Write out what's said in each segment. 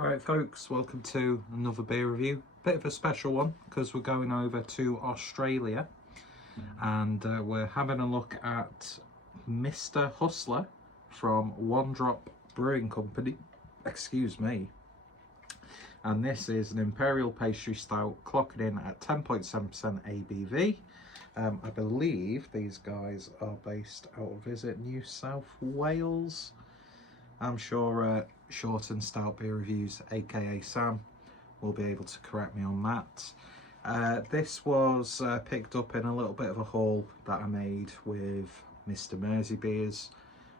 Alright folks, welcome to another beer review. Bit of a special one because we're going over to Australia and we're having a look at Mista Hustla from One Drop Brewing Company. Excuse me. And this is an Imperial Pastry Stout clocking in at 10.7% ABV. I believe these guys are based out of, is it New South Wales? I'm sure Short and Stout Beer Reviews, aka Sam, will be able to correct me on that. This was picked up in a little bit of a haul that I made with Mr. Mersey Beers.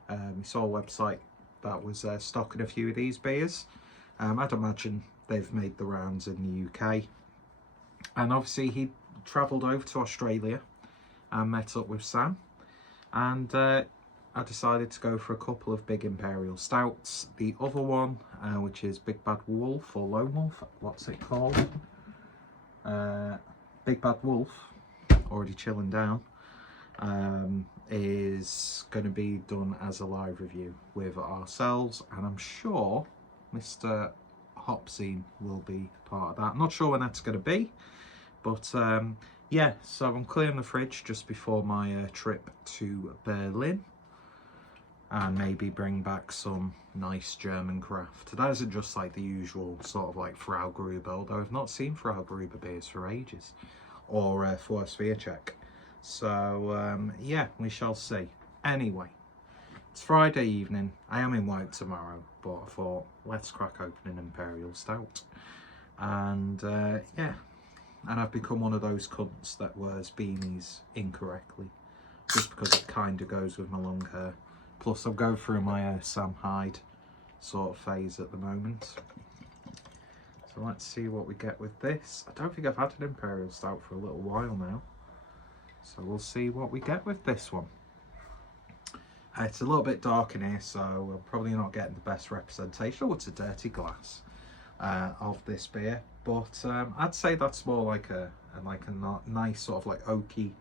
We saw a website that was stocking a few of these beers. I'd imagine they've made the rounds in the UK. And obviously he travelled over to Australia and met up with Sam. And I decided to go for a couple of big Imperial Stouts. The other one, which is Big Bad Wolf or Lone Wolf, what's it called? Big Bad Wolf, already chilling down, is going to be done as a live review with ourselves, and I'm sure Mr. Hopsine will be part of that. I'm not sure when that's going to be, but yeah, so I'm clearing the fridge just before my trip to Berlin. And maybe bring back some nice German craft. That isn't just like the usual sort of like Frau Gruber, although I've not seen Frau Gruber beers for ages. Or Check. So yeah, we shall see. Anyway, it's Friday evening. I am in work tomorrow, but I thought let's crack open an Imperial Stout. And yeah, and I've become one of those cunts that wears beanies incorrectly. Just because it kind of goes with my long hair. Plus, I'm going through my Sam Hyde sort of phase at the moment. So let's see what we get with this. I don't think I've had an Imperial Stout for a little while now. So we'll see what we get with this one. It's a little bit dark in here, so I'm probably not getting the best representation. Oh, it's a dirty glass of this beer. But I'd say that's more like a nice sort of like oaky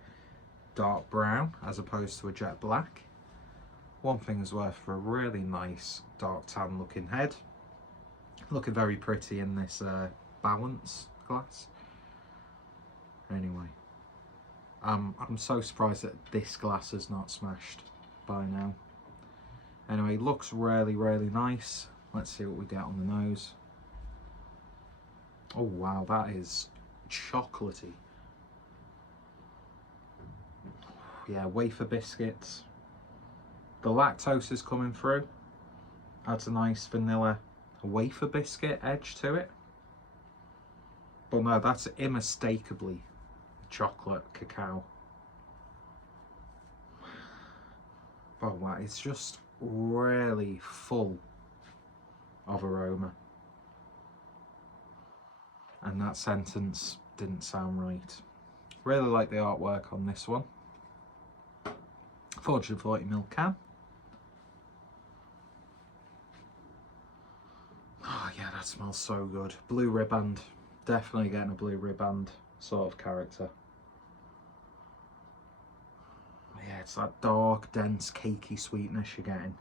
dark brown as opposed to a jet black. One thing is worth for a really nice dark tan looking head. Looking very pretty in this balance glass. Anyway, I'm so surprised that this glass is not smashed by now. Anyway, looks really, really nice. Let's see what we get on the nose. Oh wow, that is chocolatey. Yeah, wafer biscuits. The lactose is coming through. Adds a nice vanilla wafer biscuit edge to it. But no, that's unmistakably chocolate cacao. Oh wow, it's just really full of aroma. And that sentence didn't sound right. Really like the artwork on this one. 440ml can. Oh yeah, that smells so good. Blue ribband. Definitely getting a blue ribband sort of character. Yeah, it's that dark, dense, cakey sweetness you're getting.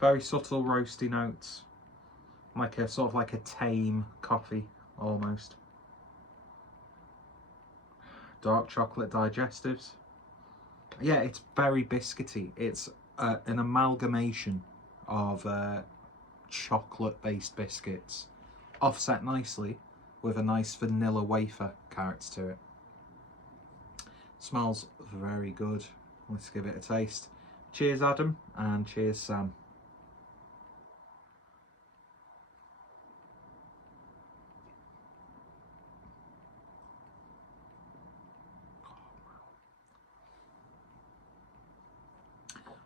Very subtle roasty notes. Like a sort of like a tame coffee almost. Dark chocolate digestives. Yeah, it's very biscuity. It's an amalgamation of chocolate-based biscuits, offset nicely with a nice vanilla wafer character to it. Smells very good. Let's give it a taste. Cheers, Adam, and cheers, Sam.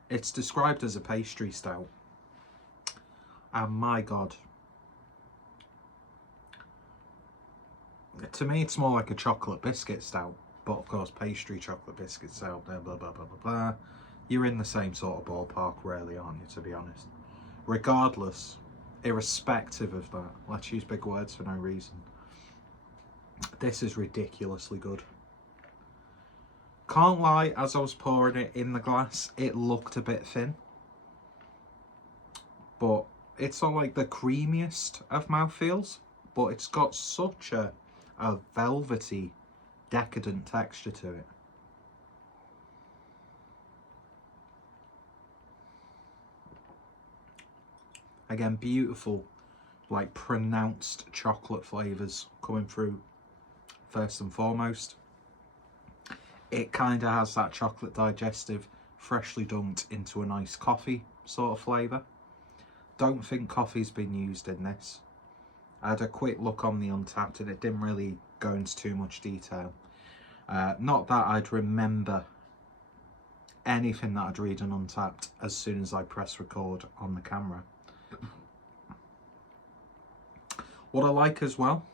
It's described as a pastry stout. And my God. To me, it's more like a chocolate biscuit stout. But of course, pastry chocolate biscuit stout, blah, blah, blah, blah, blah, blah. You're in the same sort of ballpark, really, aren't you, to be honest? Regardless, irrespective of that, let's use big words for no reason. This is ridiculously good. Can't lie, as I was pouring it in the glass, it looked a bit thin. But it's not like the creamiest of mouthfeels, but it's got such a velvety, decadent texture to it. Again, beautiful, like pronounced chocolate flavours coming through first and foremost. It kind of has that chocolate digestive, freshly dunked into a nice coffee sort of flavour. Don't think coffee's been used in this. I had a quick look on the Untappd and it didn't really go into too much detail. Not that I'd remember anything that I'd read on Untappd as soon as I press record on the camera. What I like as well,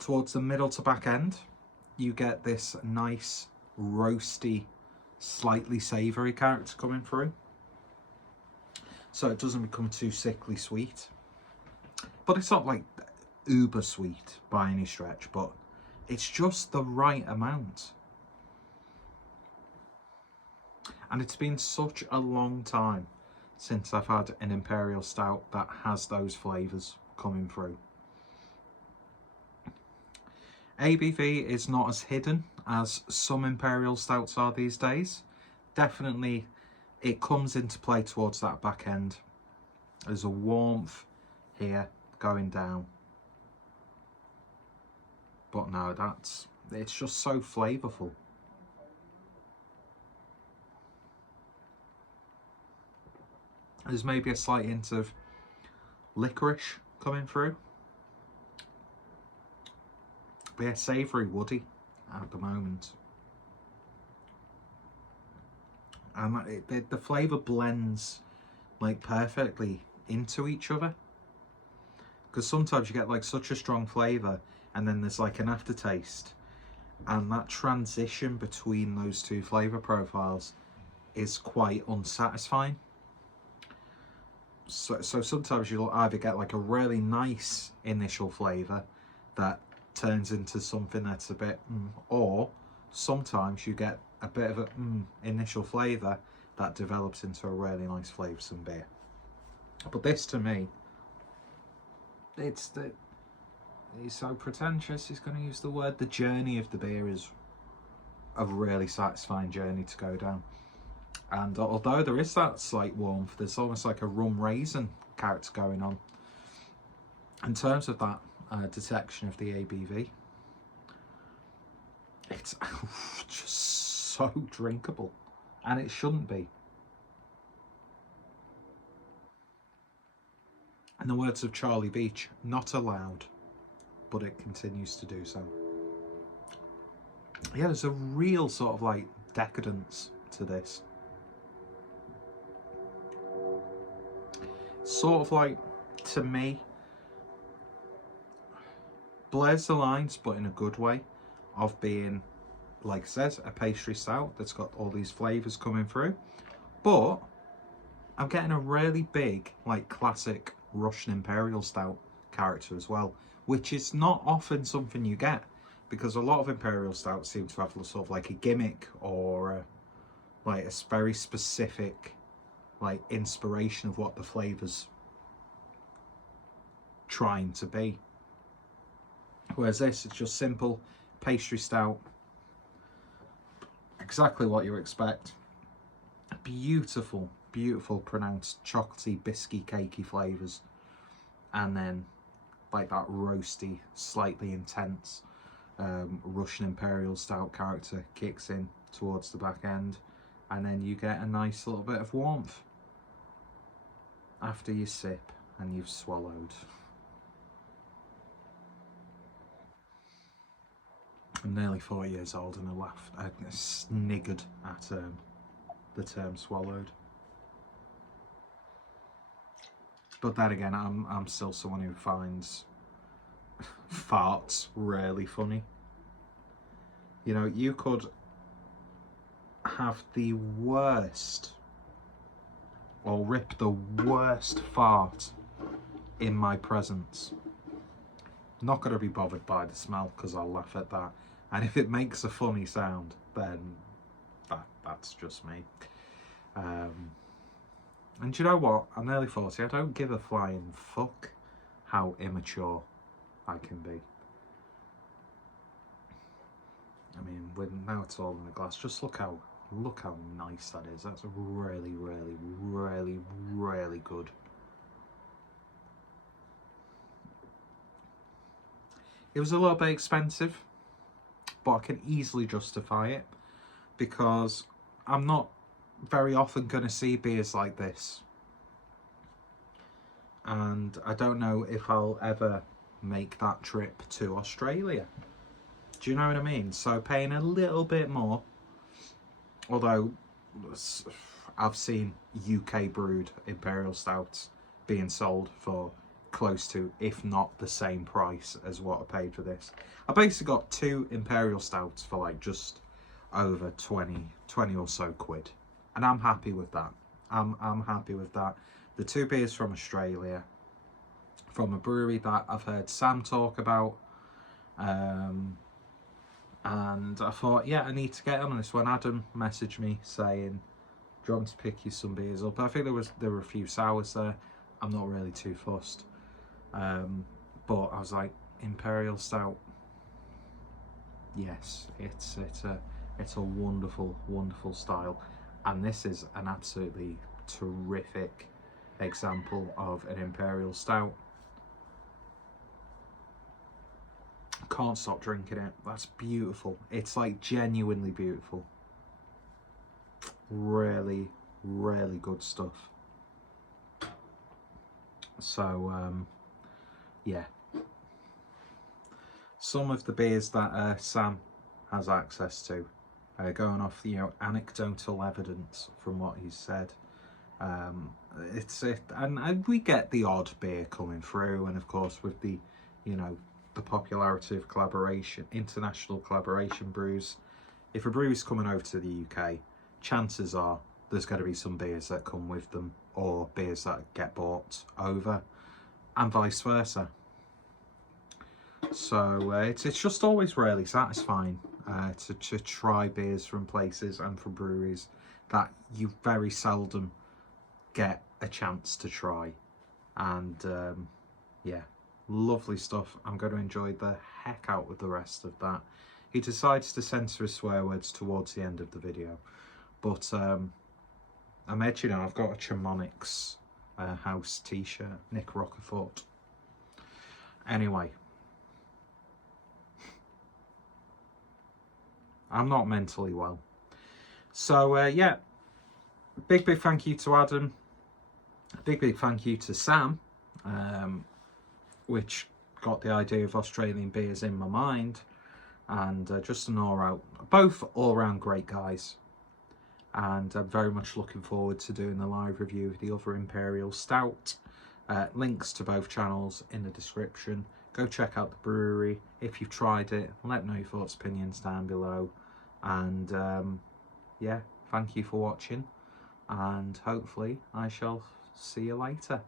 towards the middle to back end, you get this nice roasty, slightly savoury character coming through. So it doesn't become too sickly sweet. But it's not like uber sweet by any stretch, but it's just the right amount. And it's been such a long time since I've had an Imperial Stout that has those flavours coming through. ABV is not as hidden as some Imperial Stouts are these days. Definitely it comes into play towards that back end. There's a warmth here going down. But no, it's just so flavourful. There's maybe a slight hint of licorice coming through. But yeah, savoury, woody at the moment. And the flavour blends like perfectly into each other. Because sometimes you get like such a strong flavour and then there's like an aftertaste. And that transition between those two flavour profiles is quite unsatisfying. So sometimes you'll either get like a really nice initial flavour that turns into something that's a bit or sometimes you get a bit of a initial flavour that develops into a really nice flavoursome beer. But this to me, he's so pretentious, he's going to use the word, the journey of the beer is a really satisfying journey to go down. And although there is that slight warmth, there's almost like a rum raisin character going on. In terms of that detection of the ABV, it's just so drinkable, and it shouldn't be. In the words of Charlie Beach, not allowed, but it continues to do so. Yeah, there's a real sort of like decadence to this. Sort of like, to me, blurs the lines, but in a good way, of being, like it says, a pastry stout that's got all these flavours coming through. But I'm getting a really big, like, classic Russian Imperial Stout character as well, which is not often something you get, because a lot of Imperial Stouts seem to have sort of like a gimmick or like a very specific like inspiration of what the flavours trying to be. Whereas this, it's just simple pastry stout, exactly what you expect. Beautiful, beautiful pronounced chocolatey, biscuity, cakey flavours, and then like that roasty, slightly intense Russian Imperial Stout character kicks in towards the back end, and then you get a nice little bit of warmth after you sip and you've swallowed. I'm nearly 40 years old and I sniggered at the term swallowed. But then again, I'm still someone who finds farts really funny. You know, you could have the worst or rip the worst fart in my presence. Not going to be bothered by the smell because I'll laugh at that. And if it makes a funny sound, then that's just me. And do you know what? I'm nearly 40. I don't give a flying fuck how immature I can be. I mean, now it's all in the glass. Just look how nice that is. That's really, really, really, really good. It was a little bit expensive, but I can easily justify it because I'm not very often going to see beers like this. And I don't know if I'll ever make that trip to Australia. Do you know what I mean? So paying a little bit more, although I've seen UK brewed Imperial Stouts being sold for close to, if not the same price as what I paid for this. I basically got 2 Imperial Stouts for like just over 20 or so quid. And I'm happy with that. I'm happy with that. The 2 beers from Australia, from a brewery that I've heard Sam talk about. And I thought, yeah, I need to get on this. When Adam messaged me saying, do you want to pick you some beers up? I think there were a few sours there. I'm not really too fussed. But I was like, Imperial Stout. Yes, it's a wonderful, wonderful style. And this is an absolutely terrific example of an Imperial Stout. Can't stop drinking it. That's beautiful. It's like genuinely beautiful. Really, really good stuff. So yeah, some of the beers that Sam has access to, going off anecdotal evidence from what he's said, and we get the odd beer coming through, and of course with the the popularity of international collaboration brews, if a brewer's coming over to the UK, chances are there's going to be some beers that come with them, or beers that get bought over, and vice versa. So it's just always really satisfying to try beers from places and from breweries that you very seldom get a chance to try. And yeah, lovely stuff. I'm going to enjoy the heck out with the rest of that. He decides to censor his swear words towards the end of the video, but I'm edging out. I've got a Chamonix house t-shirt, Nick Rockerfoot. Anyway, I'm not mentally well. So yeah, big thank you to Adam. Big thank you to Sam, which got the idea of Australian beers in my mind, and just both all-round great guys. And I'm very much looking forward to doing the live review of the other Imperial Stout. Links to both channels in the description. Go check out the brewery if you've tried it. Let me know your thoughts, opinions down below. And yeah, thank you for watching, and hopefully I shall see you later.